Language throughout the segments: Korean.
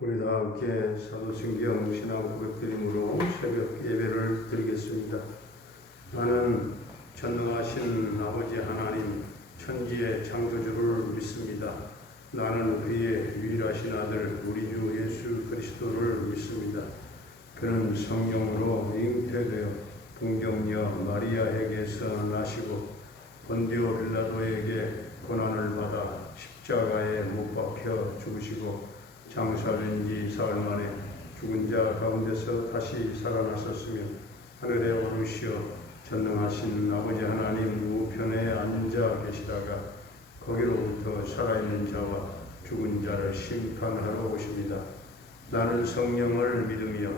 우리 다 함께 사도신경 신앙 고백드림으로 새벽 예배를 드리겠습니다. 나는 전능하신 아버지 하나님 천지의 창조주를 믿습니다. 나는 그의 유일하신 아들 우리 주 예수 그리스도를 믿습니다. 그는 성령으로 잉태되어 동정녀 마리아에게서 나시고 본디오 빌라도에게 고난을 받아 십자가에 못 박혀 죽으시고 장사된 지 사흘 만에 죽은 자 가운데서 다시 살아나셨으며 하늘에 오르시어 전능하신 아버지 하나님 우편에 앉아 계시다가 거기로부터 살아있는 자와 죽은 자를 심판하러 오십니다. 나는 성령을 믿으며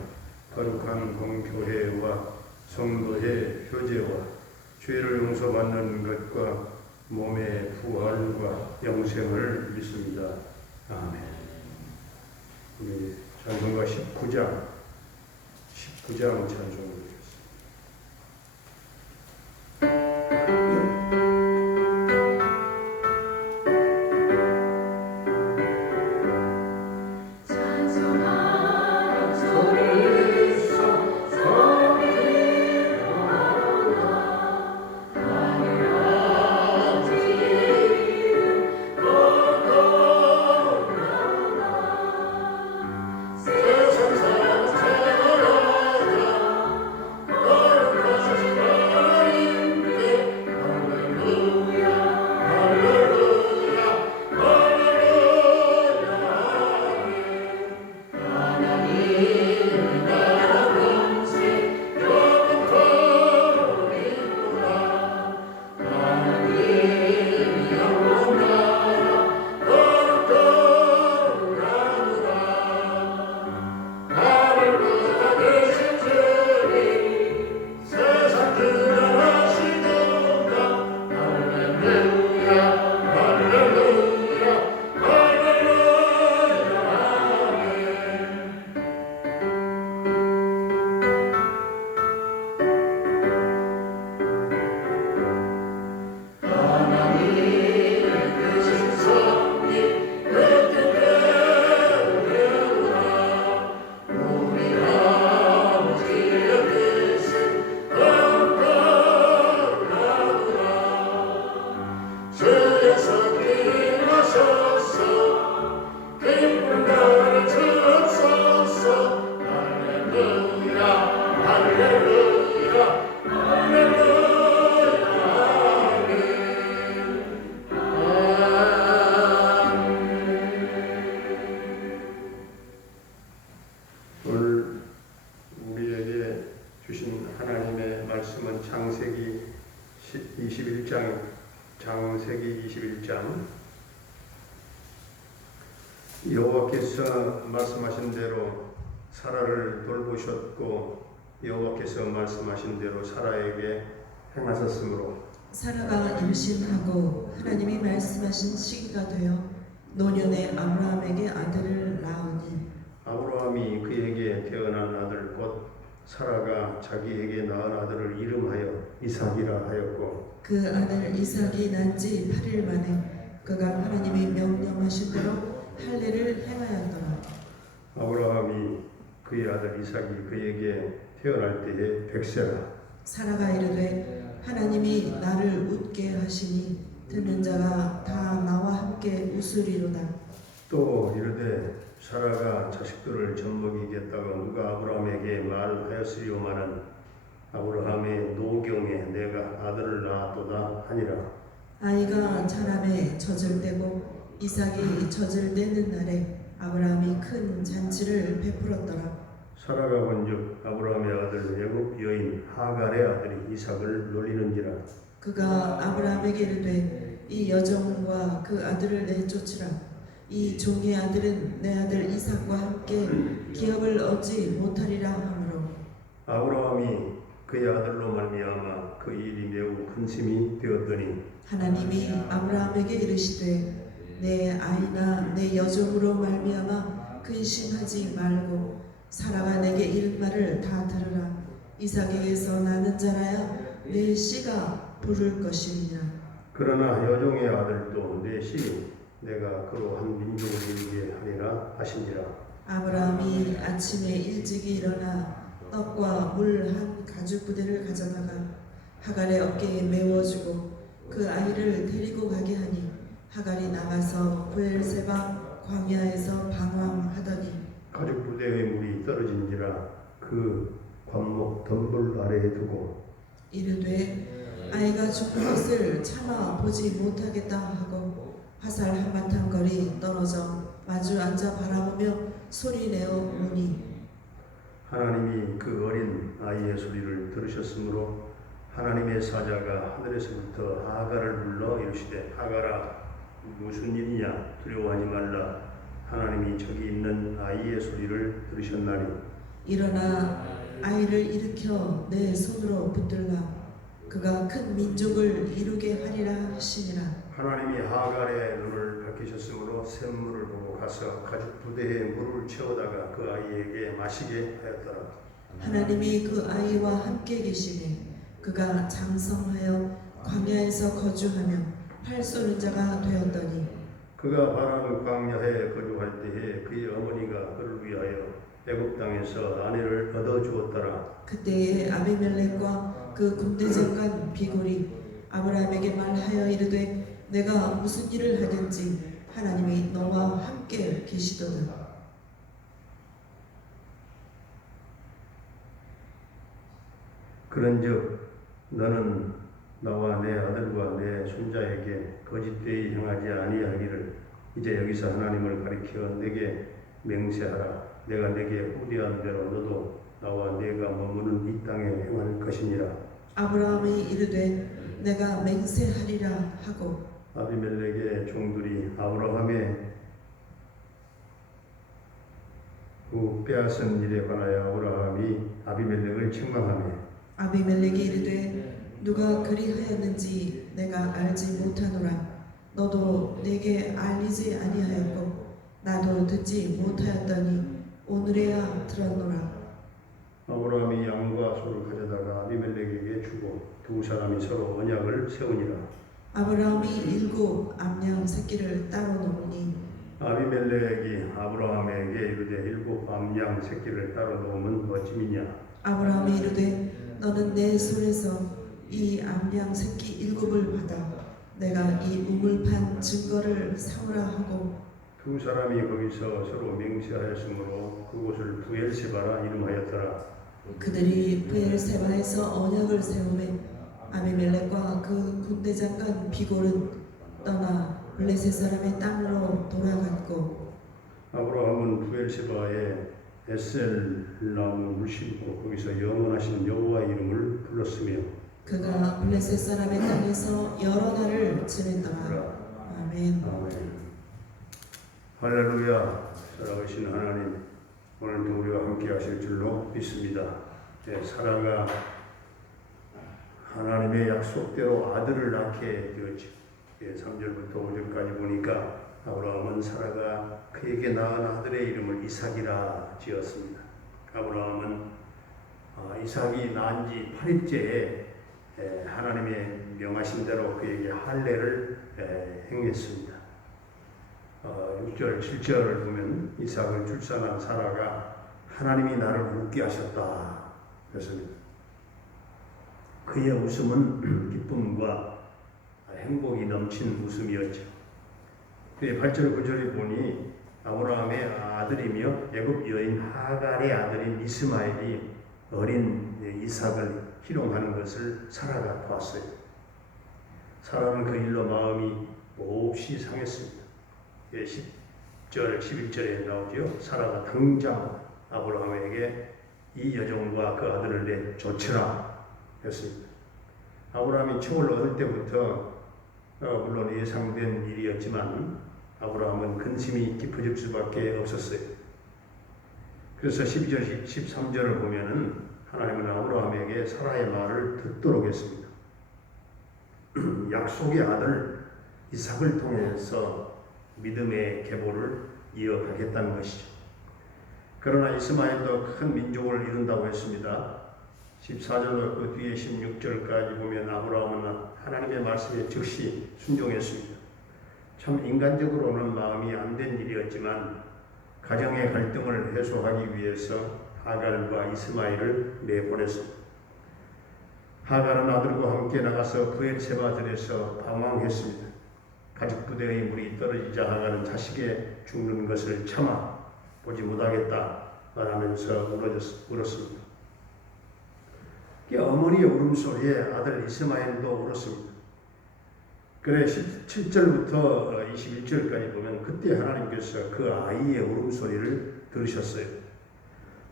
거룩한 공교회와 성도의 교제와 죄를 용서받는 것과 몸의 부활과 영생을 믿습니다. 아멘. 우리 찬송가 19장 찬송을 오늘 우리에게 주신 하나님의 말씀은 창세기 21장 여호와께서 말씀하신 대로 사라를 돌보셨고 여호와께서 말씀하신 대로 사라에게 행하셨으므로 사라가 임신하고 하나님이 말씀하신 시기가 되어 노년에 아브라함에게 아들을 낳으니 아브라함이 그에게 태어난 아들 곧 사라가 자기에게 낳은 아들을 이름하여 이삭이라 하였고 그 아들 이삭이 난 지 8일 만에 그가 하나님이 명령하신 대로 할례를 행하였더라. 아브라함이 그의 아들 이삭이 그에게 태어날 때에 100세라. 사라가 이르되 하나님이 나를 웃게 하시니 듣는 자가 다 나와 함께 웃으리로다. 또 이르되 사라가 자식들을 젖먹이겠다고 누가 아브라함에게 말하였으리오마는 아브라함의 노경에 내가 아들을 낳았도다 하니라. 아이가 자라매 젖을 떼고 이삭이 젖을 떼는 날에 아브라함이 큰 잔치를 베풀었더라. 사라가 본즉 아브라함의 아들 애굽 여인 하갈의 아들이 이삭을 놀리는지라. 그가 아브라함에게 이르되 이 여종과 그 아들을 내쫓으라. 이 종의 아들은 내 아들 이삭과 함께 기업을 얻지 못하리라 하므로 아브라함이 그의 아들로 말미암아 그 일이 매우 근심이 되었더니 하나님이 아브라함에게 이르시되 내 아이나 내 여종으로 말미암아 근심하지 말고 사라가 내게 이른 말을 다 들으라. 이삭에게서 나는 자라야 내 씨가 부를 것이니라. 그러나 여종의 아들도 내 씨 내가 그로 한 민족을 이루게 하리라 하시니라. 아브라함이 아침에 일찍이 일어나 떡과 물 한 가죽 부대를 가져다가 하갈의 어깨에 메워주고 그 아이를 데리고 가게 하니 하갈이 나가서 브엘세바 광야에서 방황하더니 가죽 부대의 물이 떨어진지라 그 관목 덤불 아래에 두고 이르되 아이가 죽은 것을 차마 보지 못하겠다 하고 화살 한바탕 거리 떨어져 마주 앉아 바라보며 소리내어 우니 하나님이 그 어린 아이의 소리를 들으셨으므로 하나님의 사자가 하늘에서부터 하갈을 불러 이르시되 하갈아 무슨 일이냐 두려워하지 말라 하나님이 저기 있는 아이의 소리를 들으셨나니 일어나 아이를 일으켜 내 손으로 붙들라 그가 큰 민족을 이루게 하리라 하시니라. 하나님이 하갈의 눈을 밝히셨으므로 샘물을 보고 가서 가죽 부대에 물을 채워다가 그 아이에게 마시게 하였더라. 하나님이 그 아이와 함께 계시니 그가 장성하여 광야에서 거주하며 활 쏘는 자가 되었더니 그가 바람 광야에 거주할 때에 그의 어머니가 그를 위하여 애굽 땅에서 아내를 얻어 주었더라. 그때에 아비멜렉과 그 군대장관 비골이 아브라함에게 말하여 이르되 내가 무슨 일을 하든지 하나님이 너와 함께 계시도다. 그런즉 너는 나와 내 아들과 내 손자에게 거짓되이 행하지 아니하기를 이제 여기서 하나님을 가리켜 내게 맹세하라. 내가 내게 후대한 대로 너도 나와 내가 머무는 이 땅에 행할 것이니라. 아브라함이 이르되 내가 맹세하리라 하고 아비멜렉의 종들이 아브라함의 그 빼앗은 일에 관하여 아브라함이 아비멜렉을 책망하며 아비멜렉이 이르되 누가 그리하였는지 내가 알지 못하노라. 너도 내게 알리지 아니하였고 나도 듣지 못하였더니 오늘에야 들었노라. 아브라함이 양과 소를 가져다가 아비멜렉에게 주고 두 사람이 서로 언약을 세우니라. 아브라함이 7 암양 새끼를 따로 놓으니 아비멜렉이 아브라함에게 이르되 7 암양 새끼를 따로 놓으면 어찌미냐. 아브라함이 이르되 너는 내 손에서 이 암양 새끼 7을 받아 내가 이 우물판 증거를 삼으라 하고 두 사람이 거기서 서로 맹세하였으므로 그곳을 부엘세바라 이름하였더라. 그들이 브엘세바에서 언약을 세우매 아비멜렉과 그 군대장관 비골은 떠나 블레셋 사람의 땅으로 돌아갔고 아브라함은 부엘세바에 에셀 나무를 심고 거기서 영원하신 여호와의 이름을 불렀으며 그가 블레셋 사람의 땅에서 여러 날을 지냈더라. 아멘. 아멘. 할렐루야. 살아계신 하나님, 오늘도 우리와 함께 하실 줄로 믿습니다. 사라가 하나님의 약속대로 아들을 낳게 되었죠. 3절부터 5절까지 보니까 아브라함은 사라가 그에게 낳은 아들의 이름을 이삭이라 지었습니다. 아브라함은 이삭이 낳은 지 8일째에 하나님의 명하신 대로 그에게 할례를 행했습니다. 6절, 7절을 보면 이삭을 출산한 사라가 하나님이 나를 웃게 하셨다 그랬습니다. 그의 웃음은 기쁨과 행복이 넘친 웃음이었죠. 그의 8절, 9절에 보니 아브라함의 아들이며 애굽 여인 하갈의 아들인 이스마엘이 어린 이삭을 희롱하는 것을 사라가 보았어요. 사라는 그 일로 마음이 몹시 상했습니다. 10절, 11절에 나오죠. 사라가 당장 아브라함에게 이 여종과 그 아들을 내쫓으라 했습니다. 아브라함이 촉을 얻을 때부터 물론 예상된 일이었지만 아브라함은 근심이 깊어질 수밖에 없었어요. 그래서 12절, 13절을 보면은 하나님은 아브라함에게 사라의 말을 듣도록 했습니다. 약속의 아들 이삭을 통해서 믿음의 계보를 이어가겠다는 것이죠. 그러나 이스마엘도 큰 민족을 이룬다고 했습니다. 14절과 그 뒤에 16절까지 보면 아브라함은 하나님의 말씀에 즉시 순종했습니다. 참 인간적으로는 마음이 안 된 일이었지만 가정의 갈등을 해소하기 위해서 하갈과 이스마엘을 내보냈습니다. 하갈은 아들과 함께 나가서 브엘세바 들에서 방황했습니다. 가죽 부대의 물이 떨어지자 하갈은 자식의 죽는 것을 참아 보지 못하겠다 말하면서 울었습니다. 어머니의 울음소리에 아들 이스마엘도 울었습니다. 그래 17절부터 21절까지 보면 그때 하나님께서 그 아이의 울음소리를 들으셨어요.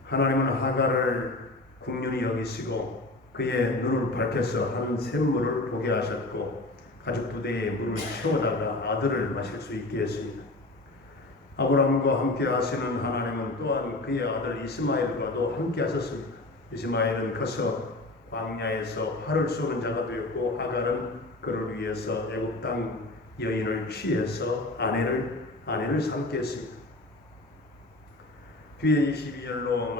하나님은 하갈을 긍휼히 여기시고 그의 눈을 밝혀서 한 샘물을 보게 하셨고 가죽 부대에 물을 채워다가 아들을 마실 수 있게 했습니다. 아브라함과 함께 하시는 하나님은 또한 그의 아들 이스마엘과도 함께 하셨습니다. 이스마엘은 커서 광야에서 활을 쏘는 자가 되었고 하갈은 그를 위해서 애굽 땅 여인을 취해서 아내를 삼게 했습니다. 뒤에 22절로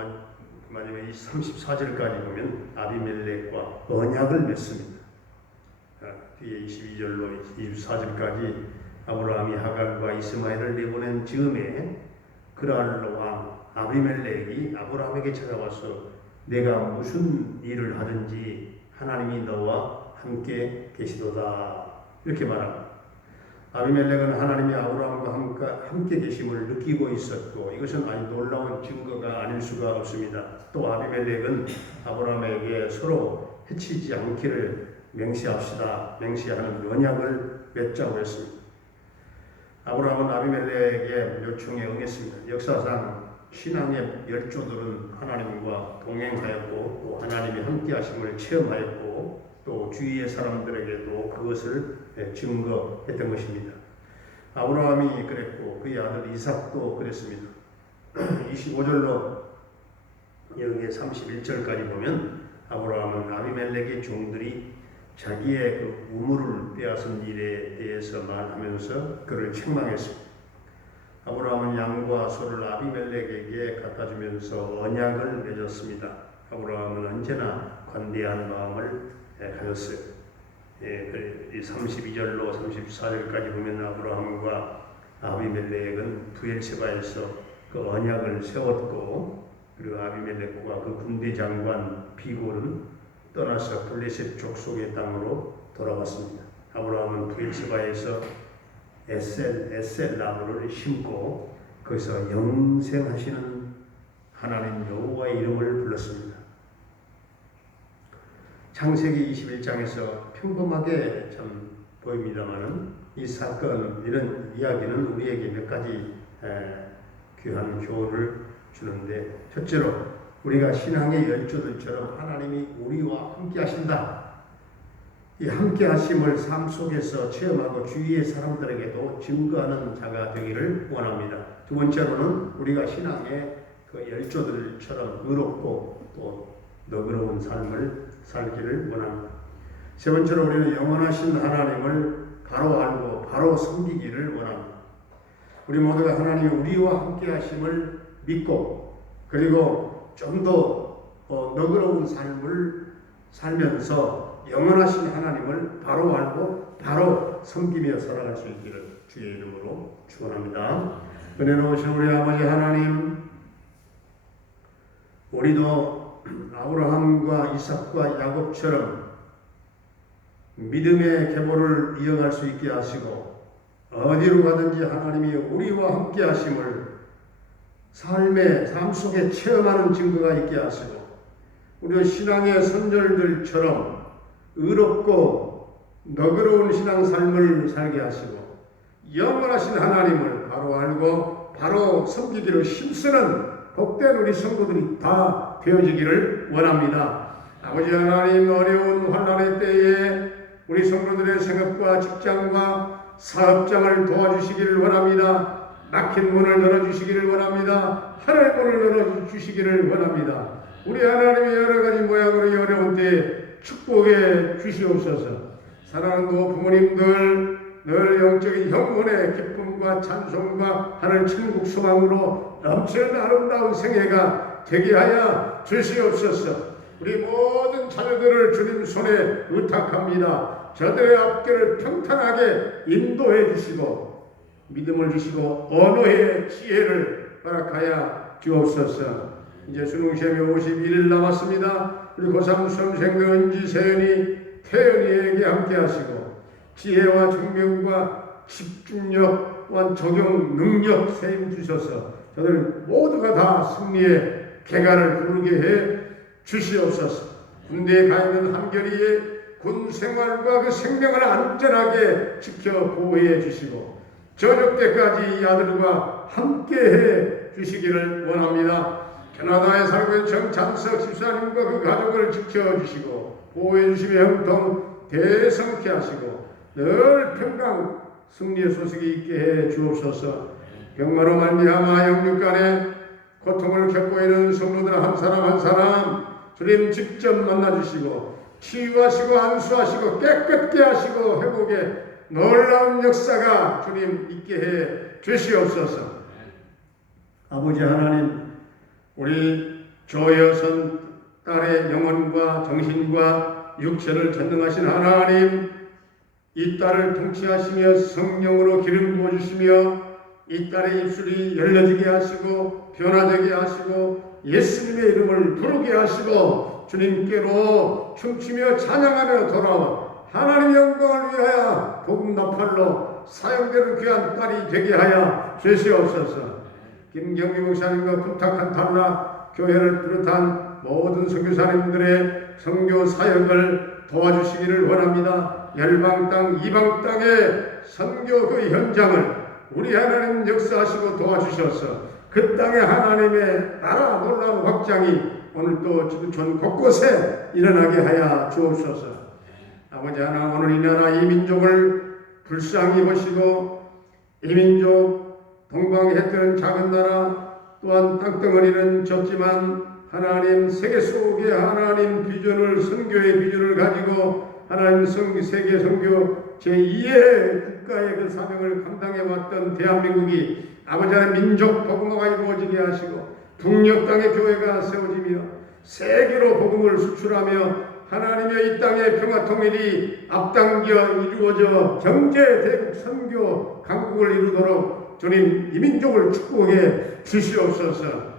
마지막 34절까지 보면 아비멜렉과 언약을 맺습니다. 뒤에 22절로 24절까지 아브라함이 하갈과 이스마엘을 내보낸 즈음에 그랄 왕 아비멜렉이 아브라함에게 찾아와서 내가 무슨 일을 하든지 하나님이 너와 함께 계시도다 이렇게 말합니다. 아비멜렉은 하나님이 아브라함과 함께 계심을 느끼고 있었고 이것은 아주 놀라운 증거가 아닐 수가 없습니다. 또 아비멜렉은 아브라함에게 서로 해치지 않기를 맹세하는 언약을 맺자고 했습니다. 아브라함은 아비멜렉의 요청에 응했습니다. 역사상 신앙의 열조들은 하나님과 동행하였고 또 하나님이 함께 하심을 체험하였고 또 주위의 사람들에게도 그것을 증거했던 것입니다. 아브라함이 그랬고 그의 아들 이삭도 그랬습니다. 25절로 여기 31절까지 보면 아브라함은 아비멜렉의 종들이 자기의 그 우물을 빼앗은 일에 대해서 말하면서 그를 책망했습니다. 아브라함은 양과 소를 아비멜렉에게 갖다 주면서 언약을 맺었습니다. 아브라함은 언제나 관대한 마음을 가졌어요. 이 32절로 34절까지 보면 아브라함과 아비멜렉은 브엘세바에서 그 언약을 세웠고 그리고 아비멜렉과 그 군대 장관 비골은 떠나서 블레셋 족속의 땅으로 돌아왔습니다. 아브라함은 브엘세바에서 에셀 나무를 심고 거기서 영생하시는 하나님 여호와의 이름을 불렀습니다. 창세기 21장에서 평범하게 참 보입니다만은 이 사건 이런 이야기는 우리에게 몇 가지 귀한 교훈을 주는데 첫째로 우리가 신앙의 열조들처럼 하나님이 우리와 함께 하신다. 이 함께 하심을 삶 속에서 체험하고 주위의 사람들에게도 증거하는 자가 되기를 원합니다. 두 번째로는 우리가 신앙의 그 열조들처럼 의롭고 또 너그러운 삶을 살기를 원합니다. 세 번째로 우리는 영원하신 하나님을 바로 알고 바로 섬기기를 원합니다. 우리 모두가 하나님이 우리와 함께 하심을 믿고 그리고 좀 더 너그러운 삶을 살면서 영원하신 하나님을 바로 알고 바로 섬기며 살아갈 수 있기를 주의 이름으로 축원합니다. 은혜로우신 우리 아버지 하나님, 우리도 아브라함과 이삭과 야곱처럼 믿음의 계보를 이어갈 수 있게 하시고 어디로 가든지 하나님이 우리와 함께 하심을 삶 속에 체험하는 증거가 있게 하시고 우리 신앙의 선절들처럼 의롭고 너그러운 신앙 삶을 살게 하시고 영원하신 하나님을 바로 알고 바로 섬기기로 힘쓰는 복된 우리 성도들이 다 되어지기를 원합니다. 아버지 하나님, 어려운 환난의 때에 우리 성도들의 생업과 직장과 사업장을 도와주시기를 원합니다. 막힌 문을 열어주시기를 원합니다. 하늘 문을 열어주시기를 원합니다. 우리 하나님이 여러 가지 모양으로 어려운 때에 축복해 주시옵소서. 사랑하는 부모님들 늘 영적인 영혼의 기쁨과 찬송과 하늘 천국 소망으로 넘치는 아름다운 생애가 되게 하여 주시옵소서. 우리 모든 자녀들을 주님 손에 의탁합니다. 저들의 앞길을 평탄하게 인도해 주시고 믿음을 주시고 언어의 지혜를 허락하여 주옵소서. 이제 수능 시험이 51일 남았습니다. 우리 고3 수험생들 은지, 세연이, 태연이에게 함께 하시고 지혜와 청명과 집중력 또한 적용 능력 세임 주셔서 저들 모두가 다 승리의 개가를 부르게 해 주시옵소서. 군대에 가 있는 한결이의 군 생활과 그 생명을 안전하게 지켜 보호해 주시고 저녁 때까지 이 아들과 함께 해 주시기를 원합니다. 캐나다에 살고 있는 정찬석 집사님과 그 가족을 지켜주시고 보호해 주시며 형통 대성케 하시고 늘 평강 승리의 소식이 있게 해 주옵소서. 병마로 말미암아 영육간에 고통을 겪고 있는 성도들 한 사람 한 사람 주님 직접 만나주시고 치유하시고 안수하시고 깨끗게 하시고 회복에 놀라운 역사가 주님 있게 해 주시옵소서. 아버지 하나님, 우리 조여선 딸의 영혼과 정신과 육체를 전능하신 하나님, 이 딸을 통치하시며 성령으로 기름 부어주시며 이 딸의 입술이 열려지게 하시고 변화되게 하시고 예수님의 이름을 부르게 하시고 주님께로 춤추며 찬양하며 돌아와 하나님의 영광을 위하여 복음 나팔로 사용되는 귀한 딸이 되게 하여 주시옵소서. 김경미 목사님과 부탁한 탈라 교회를 비롯한 모든 선교사님들의 선교 사역을 도와주시기를 원합니다. 열방 땅 이방 땅의 선교 그 현장을 우리 하나님 역사하시고 도와주셔서 그 땅에 하나님의 나라 놀라운 확장이 오늘도 지구촌 곳곳에 일어나게 하여 주옵소서. 아버지 하나, 오늘 이 나라 이 민족을 불쌍히 보시고 이 민족 동방에 뜨는 작은 나라 또한 땅덩어리는 적지만 하나님 세계 속에 하나님 비전을 선교의 비전을 가지고 하나님 세계 선교 제2의 국가의 그 사명을 감당해 왔던 대한민국이 아버지 하나님 민족 복음화가 이루어지게 하시고 북녘 땅의 교회가 세워지며 세계로 복음을 수출하며 하나님의 이 땅의 평화 통일이 앞당겨 이루어져 경제 대국 선교 강국을 이루도록 주님 이 민족을 축복해 주시옵소서.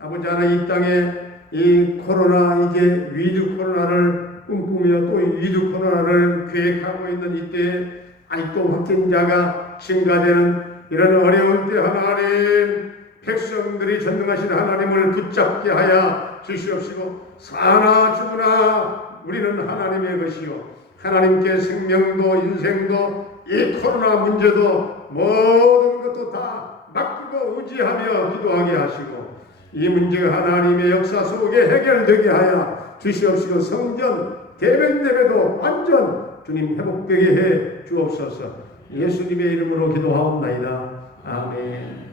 아버지 하나님 이 땅에 이 코로나 이제 위드 코로나를 꿈꾸며 또 위드 코로나를 계획하고 있는 이때에 아직도 확진자가 증가되는 이런 어려운 때 하나님 백성들이 전능하신 하나님을 붙잡게 하여 주시옵시고 사나 죽으나 우리는 하나님의 것이요 하나님께 생명도 인생도 이 코로나 문제도 모든 것도 다 맡기고 의지하며 기도하게 하시고 이 문제가 하나님의 역사 속에 해결되게 하여 주시옵시고 성전 대변대회도 완전 주님 회복되게 해 주옵소서. 예수님의 이름으로 기도하옵나이다. 아멘.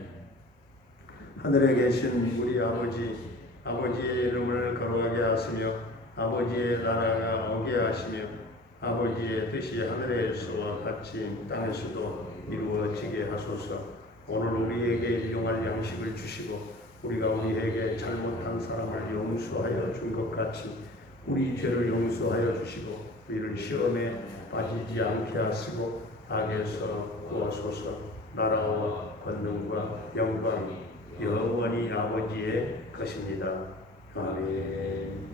하늘에 계신 우리 아버지의 이름을 거룩하게 하시며 아버지의 나라가 오게 하시며 아버지의 뜻이 하늘에서와 같이 땅에서도 이루어지게 하소서. 오늘 우리에게 일용할 양식을 주시고 우리가 우리에게 잘못한 사람을 용서하여 준 것 같이 우리 죄를 용서하여 주시고 우리를 시험에 빠지지 않게 하시고 악에서 구하소서. 나라와 권능과 영광이 영원히 아버지의 것입니다. 아멘.